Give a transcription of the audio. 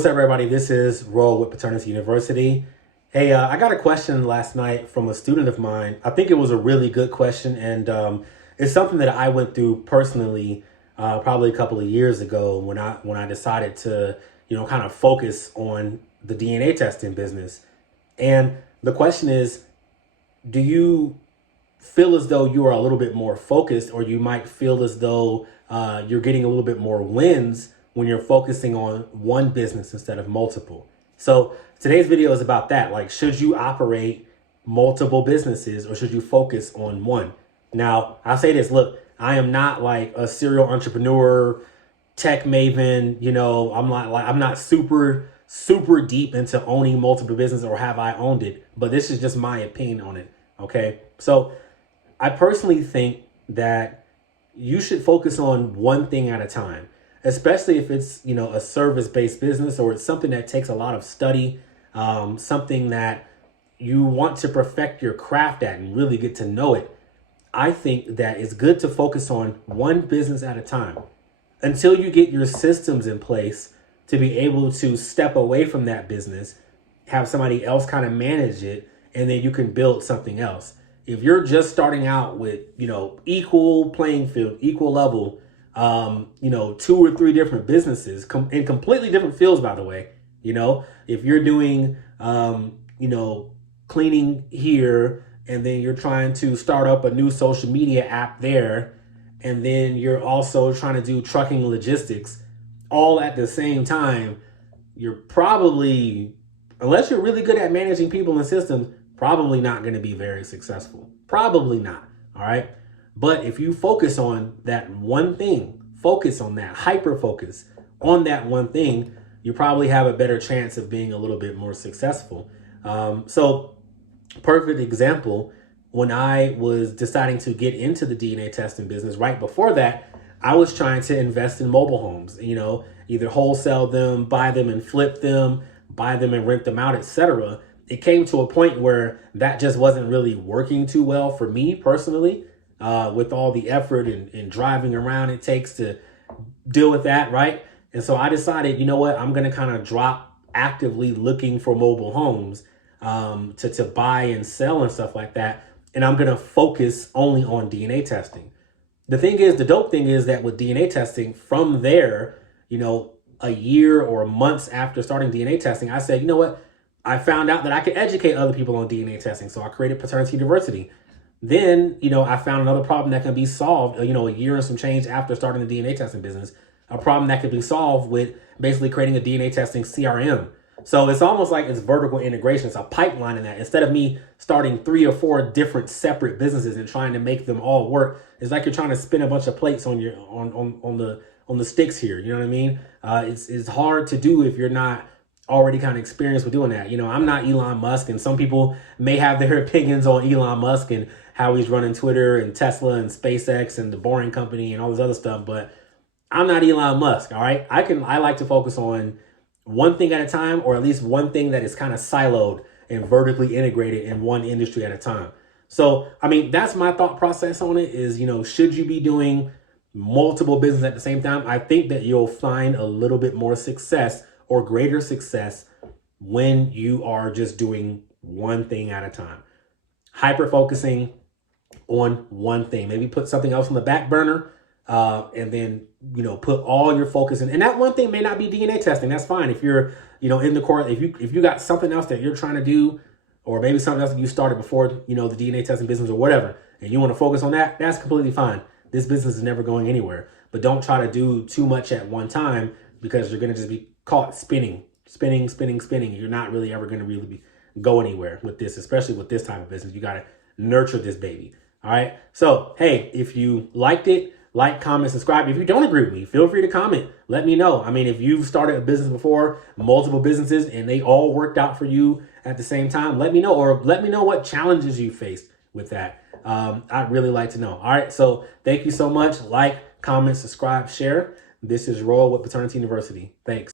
What's up, everybody? This is Roll with Paternity University. Hey, I got a question last night from a student of mine. I think it was a really good question, and it's something that I went through personally, probably a couple of years ago when I decided to, kind of focus on the DNA testing business. And the question is, do you feel as though you are a little bit more focused, or you might feel as though you're getting a little bit more wins when you're focusing on one business instead of multiple? So today's video is about that. Like, should you operate multiple businesses or should you focus on one? Now, I'll say this, look, I am not like a serial entrepreneur, tech maven, I'm not super deep into owning multiple businesses, or have I owned it, but this is just my opinion on it. Okay. So I personally think that you should focus on one thing at a time, especially if it's, a service-based business, or it's something that takes a lot of study, something that you want to perfect your craft at and really get to know it. I think that it's good to focus on one business at a time until you get your systems in place to be able to step away from that business, have somebody else kind of manage it, and then you can build something else. If you're just starting out with, equal playing field, equal level, two or three different businesses in completely different fields, by the way, if you're doing, cleaning here, and then you're trying to start up a new social media app there, and then you're also trying to do trucking logistics all at the same time, you're probably, unless you're really good at managing people and systems, probably not going to be very successful. Probably not. All right. But if you focus on that one thing, focus on that, hyper focus on that one thing, you probably have a better chance of being a little bit more successful. So perfect example, when I was deciding to get into the DNA testing business, right before that, I was trying to invest in mobile homes, either wholesale them, buy them and flip them, buy them and rent them out, etc. It came to a point where that just wasn't really working too well for me personally, with all the effort and driving around it takes to deal with that, right? And so I decided, you know what, I'm going to kind of drop actively looking for mobile homes to buy and sell and stuff like that. And I'm going to focus only on DNA testing. The dope thing is that with DNA testing, from there, a year or months after starting DNA testing, I said, you know what? I found out that I could educate other people on DNA testing. So I created Paternity University. Then, I found another problem that can be solved, a year and some change after starting the DNA testing business, a problem that could be solved with basically creating a DNA testing CRM. So it's almost like it's vertical integration. It's a pipeline in that. Instead of me starting 3 or 4 different separate businesses and trying to make them all work, it's like you're trying to spin a bunch of plates on your on the sticks here. You know what I mean? It's hard to do if you're not already kind of experienced with doing that. I'm not Elon Musk, and some people may have their opinions on Elon Musk and how he's running Twitter and Tesla and SpaceX and the Boring Company and all this other stuff. But I'm not Elon Musk. All right. I like to focus on one thing at a time, or at least one thing that is kind of siloed and vertically integrated in one industry at a time. So, that's my thought process on it is, should you be doing multiple businesses at the same time? I think that you'll find a little bit more success or greater success when you are just doing one thing at a time. Hyper focusing on one thing. Maybe put something else on the back burner, and then, put all your focus in. And that one thing may not be DNA testing. That's fine. If you're, in the core, if you got something else that you're trying to do, or maybe something else that you started before, the DNA testing business or whatever, and you want to focus on that, that's completely fine. This business is never going anywhere. But don't try to do too much at one time, because you're going to just be caught spinning. You're not really ever going to go anywhere with this, especially with this type of business. You got to nurture this baby. All right. So, hey, if you liked it, like, comment, subscribe. If you don't agree with me, feel free to comment. Let me know. If you've started a business before, multiple businesses, and they all worked out for you at the same time, let me know, or let me know what challenges you faced with that. I'd really like to know. All right. So thank you so much. Like, comment, subscribe, share. This is Royal with Paternity University. Thanks.